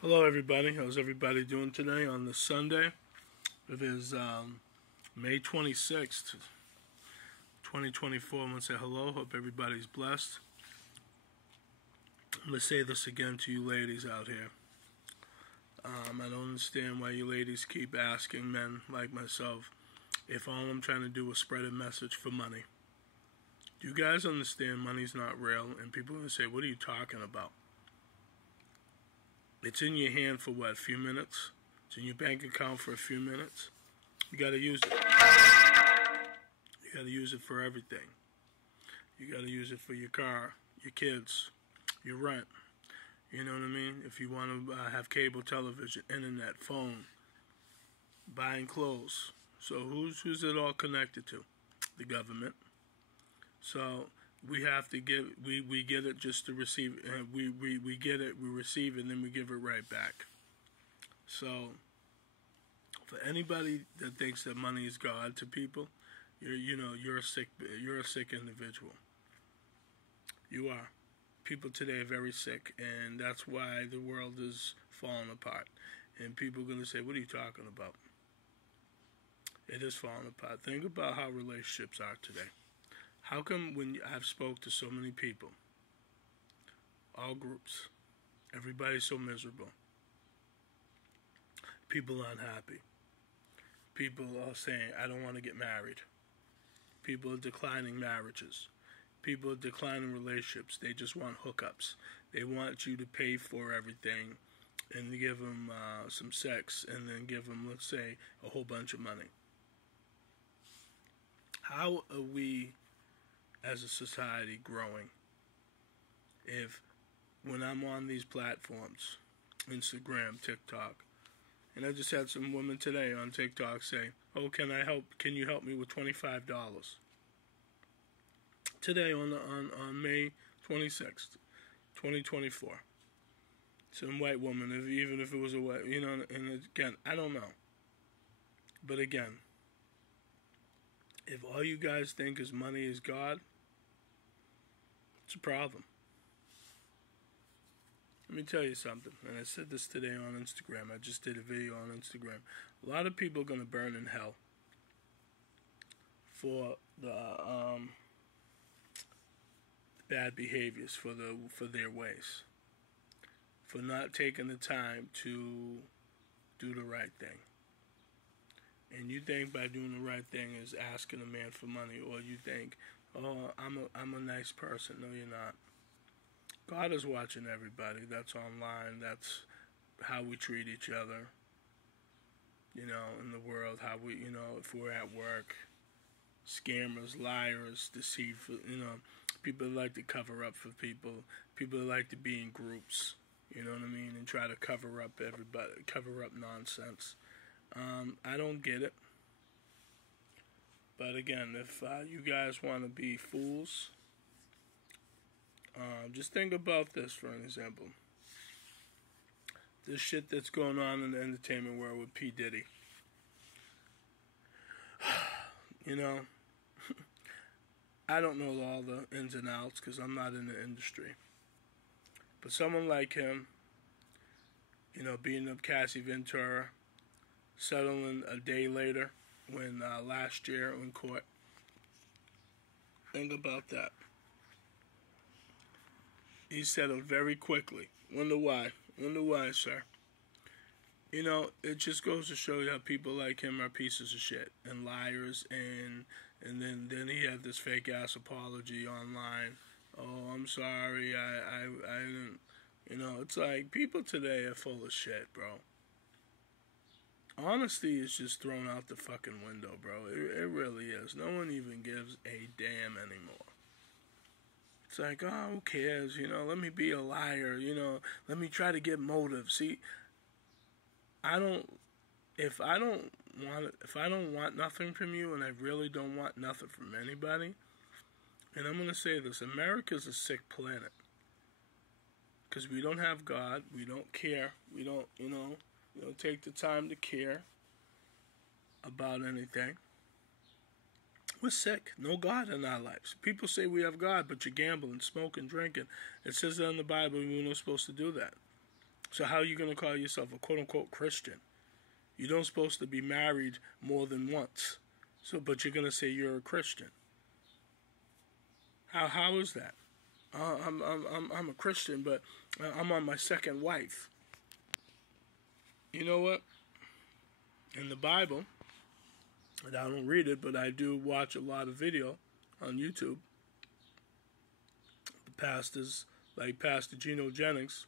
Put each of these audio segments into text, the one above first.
Hello, everybody. How's everybody doing today on this Sunday? It is May 26th, 2024. I'm going to say hello. Hope everybody's blessed. I'm going to say this again to you ladies out here. I don't understand why you ladies keep asking men like myself if all I'm trying to do is spread a message for money. Do you guys understand money's not real? And people are going to say, what are you talking about? It's in your hand for what, a few minutes? It's in your bank account for a few minutes. You got to use it. You got to use it for everything. You got to use it for your car, your kids, your rent. You know what I mean? If you want to have cable television, internet, phone, buying clothes. So who's it all connected to? The government. So we have to give, we get it just to receive, we get it, we receive it, and then we give it right back. So for anybody that thinks that money is God to people, you're a sick individual. You are. People today are very sick, and that's why the world is falling apart. And people are going to say, what are you talking about? It is falling apart. Think about how relationships are today. How come when I've spoke to so many people, all groups, everybody's so miserable? People are unhappy. People are saying, I don't want to get married. People are declining marriages. People are declining relationships. They just want hookups. They want you to pay for everything and give them some sex and then give them, let's say, a whole bunch of money. How are we as a society growing if when I'm on these platforms, Instagram, TikTok, and I just had some women today on TikTok say, oh, can you help me with $25? Today on May 26th, 2024. Some white woman, even if it was a white, and again, I don't know. But again, if all you guys think is money is God, it's a problem. Let me tell you something, and I said this today on Instagram. I just did a video on Instagram. A lot of people are going to burn in hell for the bad behaviors, for their ways, for not taking the time to do the right thing. And you think by doing the right thing is asking a man for money, or you think, oh, I'm a nice person. No, you're not. God is watching everybody that's online. That's how we treat each other, in the world. How we, if we're at work, scammers, liars, deceitful, people that like to cover up for people. People that like to be in groups, you know what I mean, and try to cover up everybody, cover up nonsense. I don't get it. But again, if you guys want to be fools, just think about this for an example. This shit that's going on in the entertainment world with P. Diddy. I don't know all the ins and outs because I'm not in the industry. But someone like him, beating up Cassie Ventura, settling a day later when last year in court. Think about that. He settled very quickly. Wonder why? Wonder why, sir? It just goes to show you how people like him are pieces of shit and liars, and then he had this fake ass apology online. Oh, I'm sorry. I didn't. It's like people today are full of shit, bro. Honesty is just thrown out the fucking window, bro. It really is. No one even gives a damn anymore. It's like, oh, who cares? Let me be a liar. Let me try to get motive. See, if I don't want nothing from you, and I really don't want nothing from anybody, and I'm going to say this, America's a sick planet. Because we don't have God, we don't care, we don't take the time to care about anything. We're sick. No God in our lives. People say we have God, but you're gambling, smoking, drinking. It says that in the Bible we're not supposed to do that. So how are you going to call yourself a quote-unquote Christian? You don't supposed to be married more than once. So, but you're going to say you're a Christian. How is that? I'm a Christian, but I'm on my second wife. You know what? In the Bible, and I don't read it, but I do watch a lot of video on YouTube. The pastors, like Pastor Geno Jennings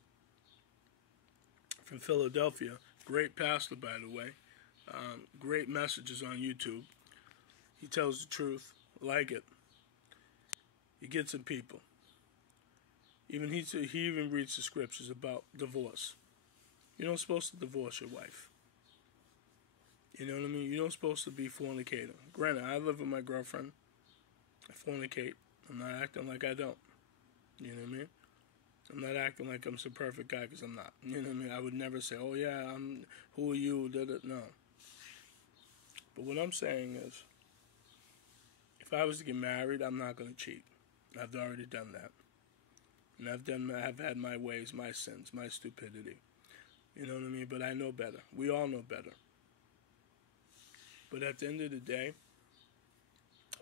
from Philadelphia, great pastor, by the way. Great messages on YouTube. He tells the truth, like it. He gets some people. He even reads the scriptures about divorce. You're not supposed to divorce your wife. You know what I mean? You're not supposed to be fornicating. Granted, I live with my girlfriend. I fornicate. I'm not acting like I don't. You know what I mean? I'm not acting like I'm some perfect guy, because I'm not. You know what I mean? I would never say, oh yeah, who are you? No. But what I'm saying is, if I was to get married, I'm not going to cheat. I've already done that. And I've had my ways, my sins, my stupidity. You know what I mean? But I know better. We all know better. But at the end of the day,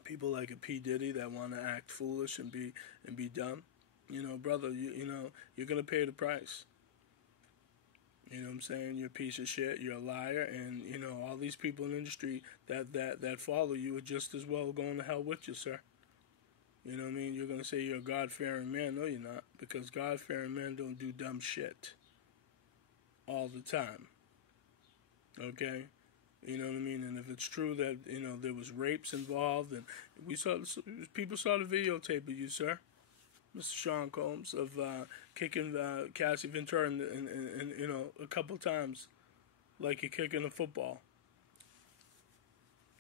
people like a P. Diddy that want to act foolish and be dumb, you know, brother, you know, you're going to pay the price. You know what I'm saying? You're a piece of shit. You're a liar. And, you know, all these people in the industry that follow you are just as well going to hell with you, sir. You know what I mean? You're going to say you're a God-fearing man. No, you're not. Because God-fearing men don't do dumb shit all the time. Okay? You know what I mean? And if it's true that, you know, there was rapes involved, and people saw the videotape of you, sir, Mr. Sean Combs, of kicking Cassie Ventura in you know, a couple times, like you're kicking a football.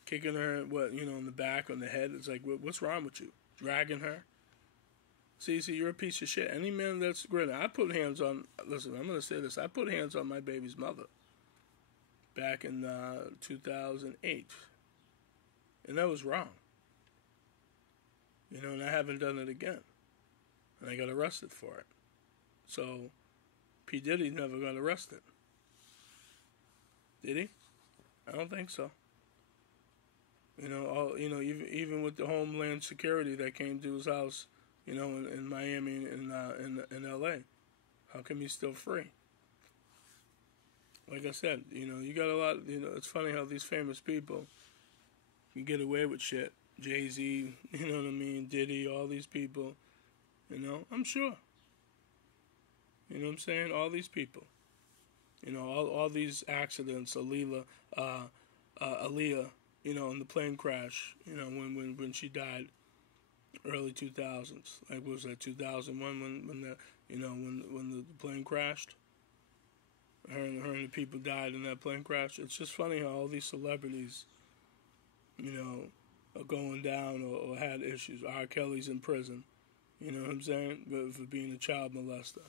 Kicking her, you know, in the back, on the head. It's like, what's wrong with you? Dragging her? See, you're a piece of shit. Any man that's great. I put hands on, listen, I'm going to say this. I put hands on my baby's mother back in 2008. And that was wrong. You know, and I haven't done it again. And I got arrested for it. So, P. Diddy never got arrested. Did he? I don't think so. You know, even with the Homeland Security that came to his house, you know, in Miami and in L.A., how come he's still free? Like I said, you know, you got a lot. You know, it's funny how these famous people can get away with shit. Jay-Z, you know what I mean? Diddy, all these people. You know, I'm sure. You know what I'm saying? All these people. You know, all these accidents. Aaliyah, you know, in the plane crash. You know, when she died, early 2000s. Like, what was that, 2001 when the plane crashed? Her and the people died in that plane crash. It's just funny how all these celebrities, you know, are going down or had issues. R. Kelly's in prison. You know what I'm saying? But for being a child molester.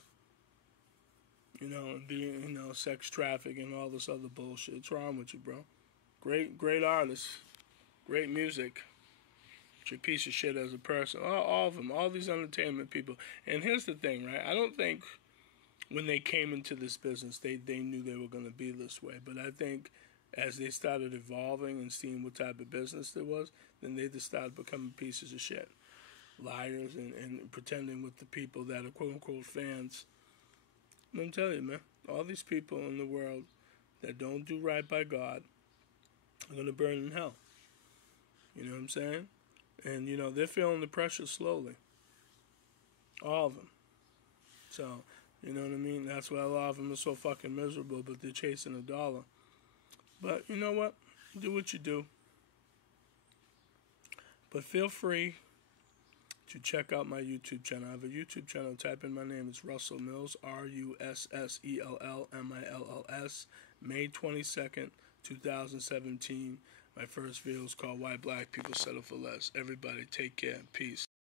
You know, and being, you know, sex trafficking and all this other bullshit. What's wrong with you, bro? Great artist. Great music. But you're a piece of shit as a person. All of them. All these entertainment people. And here's the thing, right? I don't think when they came into this business, they knew they were going to be this way. But I think as they started evolving and seeing what type of business there was, then they just started becoming pieces of shit. Liars and pretending with the people that are quote-unquote fans. And I'm telling you, man, all these people in the world that don't do right by God are going to burn in hell. You know what I'm saying? And, you know, they're feeling the pressure slowly. All of them. So, you know what I mean? That's why a lot of them are so fucking miserable, but they're chasing a dollar. But, you know what? Do what you do. But feel free to check out my YouTube channel. I have a YouTube channel. Type in my name. It's Russell Mills, RussellMills. May 22nd, 2017. My first video is called Why Black People Settle for Less. Everybody take care. Peace.